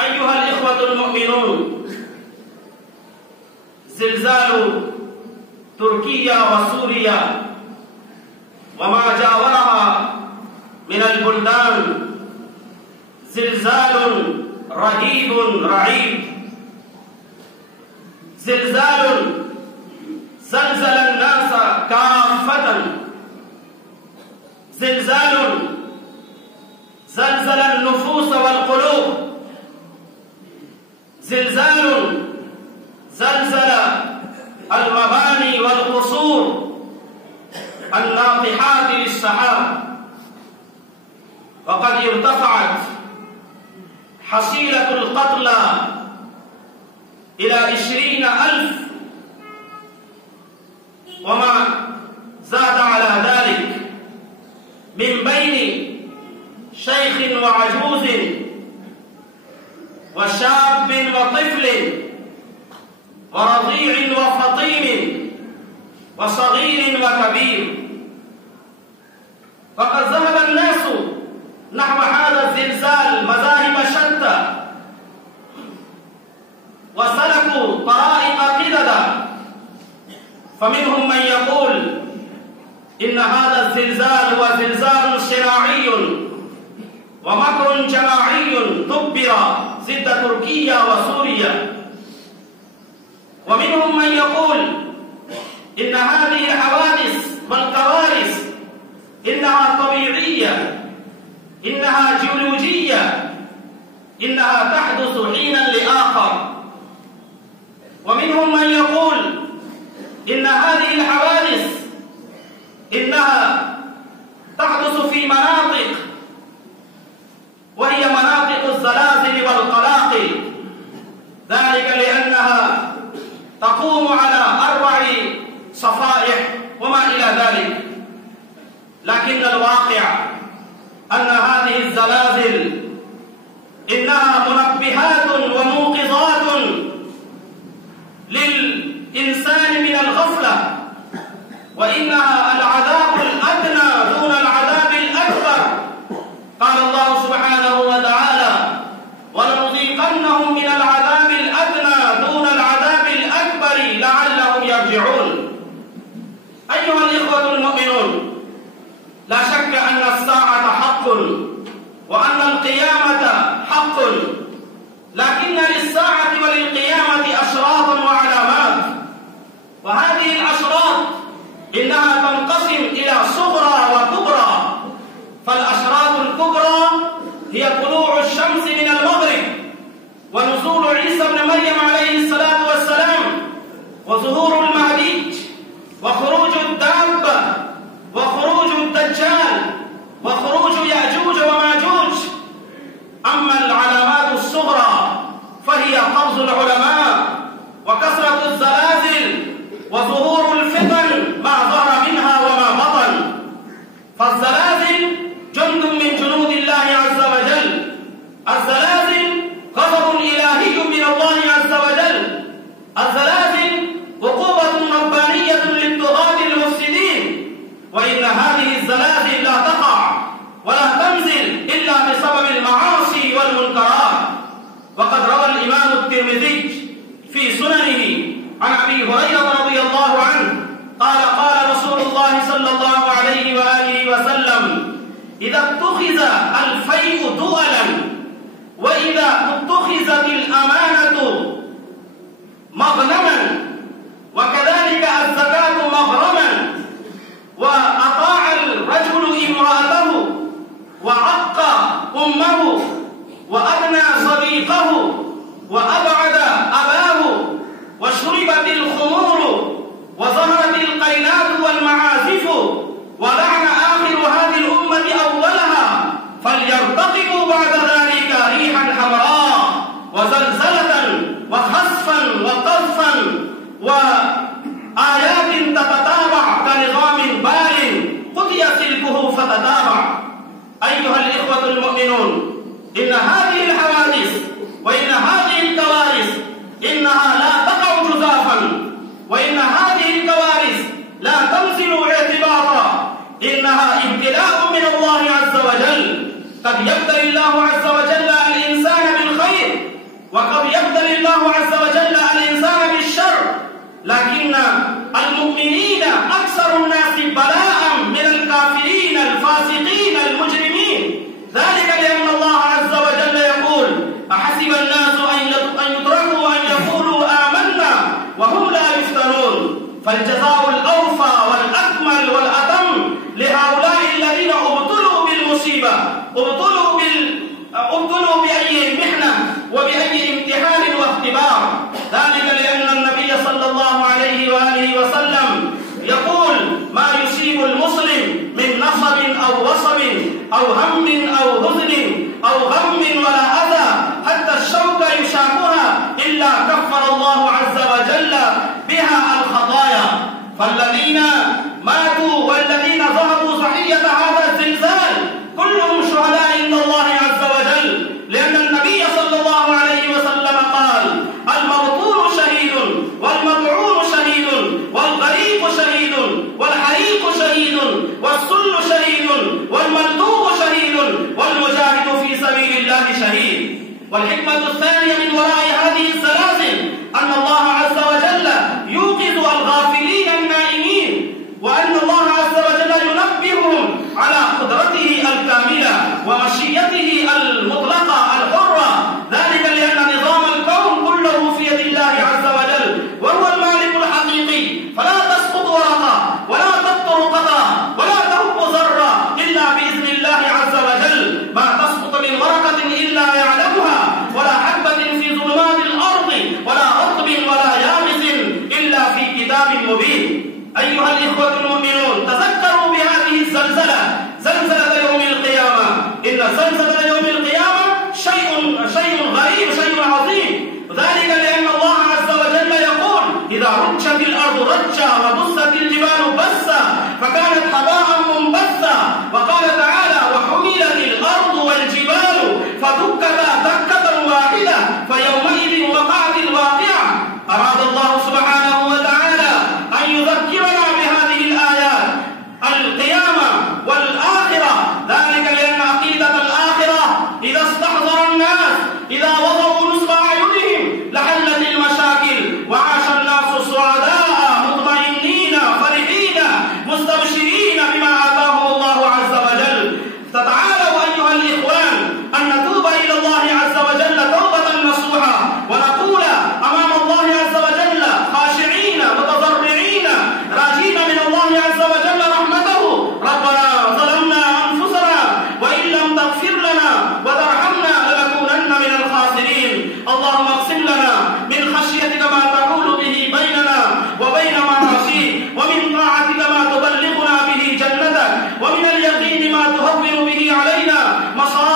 أيها الإخوة المؤمنون، زلزال تركيا وسوريا وما جاورها من البلدان زلزال رهيب رعيب، زلزال زلزل الناس كافة، زلزال زلزل النفوس والقلوب، زلزال زلزل المباني والقصور الناطحات للسحاب، وقد ارتفعت حصيلة القتلى إلى 20,000 وما زاد على ذلك، من بين شيخ وعجوز وشاب وطفل ورضيع وفطيم وصغير وكبير. فقد ذهب الناس نحو هذا الزلزال مذاهب شتى، وسلكوا طرائق قددا، فمنهم من يقول إن هذا الزلزال هو زلزال صناعي ومكر جماعي دبر ضد تركيا وسوريا، ومنهم من يقول إن هذه الحوادث والكوارث إنها طبيعية، إنها جيولوجية، إنها تحدث حينا لآخر، ومنهم من يقول إن هذه الحوادث إنها تحدث في مناطق وهي مناطق الزلازل والقلاقل، ذلك لأنها تقوم على 4 صفائح وما إلى ذلك. لكن الواقع أن هذه الزلازل إنها منبهات وموقظات للإنسان من الغفلة، وإنها العذاب الأدنى دون العذاب الأكبر. قال الله سبحانه وتعالى: ولنذيقنهم من العذاب الأدنى دون العذاب الأكبر لعلهم يرجعون. أيها الإخوة المؤمنون، لا شك أن الساعة حق وأن القيامة حق، لكن للساعة وللقيامة أشراط وعلامات، وهذه الأشراط إنها تنقسم إلى صغرى وكبرى. فالأشراط الكبرى هي طلوع الشمس من المغرب، ونزول عيسى ابن مريم عليه الصلاة والسلام، وظهور المهدي، وخروج الدابة، وخروج الدجال، وخروج يأجوج وماجوج. أما العلامات الصغرى فهي قبض العلماء، وكثرة الزلازل، وظهور الفتن ما ظهر منها وما بطن. فالزلازل جند من جنود الله عز وجل، الزلازل غضب إلهي من الله عز وجل، الزلازل عقوبة ربانية للطغاة المفسدين. وإن هذه الزلازل لا تقع ولا تنزل إلا بسبب المعاصي والمنكرات. وقد روى الإمام الترمذي في سننه عن أبي هريرة رضي الله عنه قال: قال رسول الله صلى الله عليه وآله وسلم: إذا اتخذ الفيء دولا، وإذا اتخذت الأمانة مغنما، وكذلك الزكاة مغرما، وأطاع الرجل امرأته، وعق أمه، وأدنى صديقه، وأبعد أباه، وشربت الخمور، وظهرت القينات والمعازف، ولعن آخر هذه الأمة أولها، فليرتقبوا بعد ذلك ريحا حمراء وزلزلة وخسفا وقذفا وآيات تتتابع كنظام بال قضي سلكه فتتابع. أيها الإخوة المؤمنون، إن هذه الحوادث وإن هذه الكوارث إنها لا تقع جزافا، وإن هذه الكوارث لا تنزل اعتبارا، إنها ابتلاء من الله عز وجل. قد يبتلي الله عز وجل الإنسان بالخير بالخير، وقد يبتلي الله عز وجل الإنسان بالشر، لكن المؤمنين أكثر الناس بلاء من الكافرين الفاسقين المجرمين. ذلك لأن الله عز وجل يقول: أحسب الناس أن يتركوا أن يقولوا آمنا وهم لا يفتنون. فالجزاء الأوفى والأكمل والأتم لهؤلاء الذين ابتلوا بالمصيبة، ابتلوا بأي محنة وبأي امتحان واختبار. ذلك لأن النبي صلى الله عليه وآله وسلم يقول: ما يصيب المسلم من نصب أو وصب أو هم أو حزن أو غم ولا أذى حتى الشوك يشاقها إلا كفر الله عز وجل بها الخطايا. فالذين ماتوا والذين ذهبوا ضحية هذا الزلزال كلهم شهداء عند الله عز وجل، لأن النبي صلى الله عليه وسلم قال: المبطون شهيد والمطعون شهيد والغريق شهيد والحريق شهيد والسل شهيد والمندوب شهيد والمجاهد في سبيل الله شهيد. والحكمة الثانية من وراء هذه الزلازل أن الله عز وجل يوقظ الغافلين النائمين، وأن الله عز وجل ينبههم على قدرته الكاملة ومشيئته المطلقة الحرة. ذلك لأن نظام الكون كله في يد الله عز وجل، وهو المالك الحقيقي، فلا تسقط ورقة ولا تبطر قطرة ولا تهب ذرة إلا بإذن الله عز وجل. ما تسقط من ورقة إلا يعلمها، ولا حبة في ظلمات الأرض ولا رطب ولا يابس إلا في كتاب مبين. أيها الإخوة المؤمنون، تذكروا بهذه الزلزلة، زلزلة يوم القيامة. إن زلزلة يوم القيامة شيء غريب، شيء عظيم. ذلك لأن الله عز وجل يقول: إذا رجت الأرض رجا وبست الجبال بسا فكانت هباء منبثا. وقال تعالى: وحملت الأرض والجبال فدكتا دكة واحدة فيومئذ وقعت الواقعة. أراد الله سبحانه وتعالى أن يذكرنا بهذه الآيات القيامة والآخرة. ذلك لأن عقيدة الآخرة إذا استحضر الناس، إذا وضعوا نصب أعينهم لحلت المشاكل، وعاش الناس سعداء مطمئنين فرحين مستبشرين بما آتاهم الله عز وجل. فتعالوا أيها الإخوان أن نتوب إلى الله عز وجل توبة نصوحة، ونقول أمام الله عز وجل خاشعين متضرعين راجين من الله عز وجل رحمته: ربنا ظلمنا أنفسنا وإن لم تغفر لنا وترحمنا لنكونن من الخاسرين. اللهم اقسم لنا من خشيتك ما تحول به بيننا وبين معاصيك، ومن طاعتك ما تبلغنا به جنتك، ومن اليقين ما تهون به علينا مصائب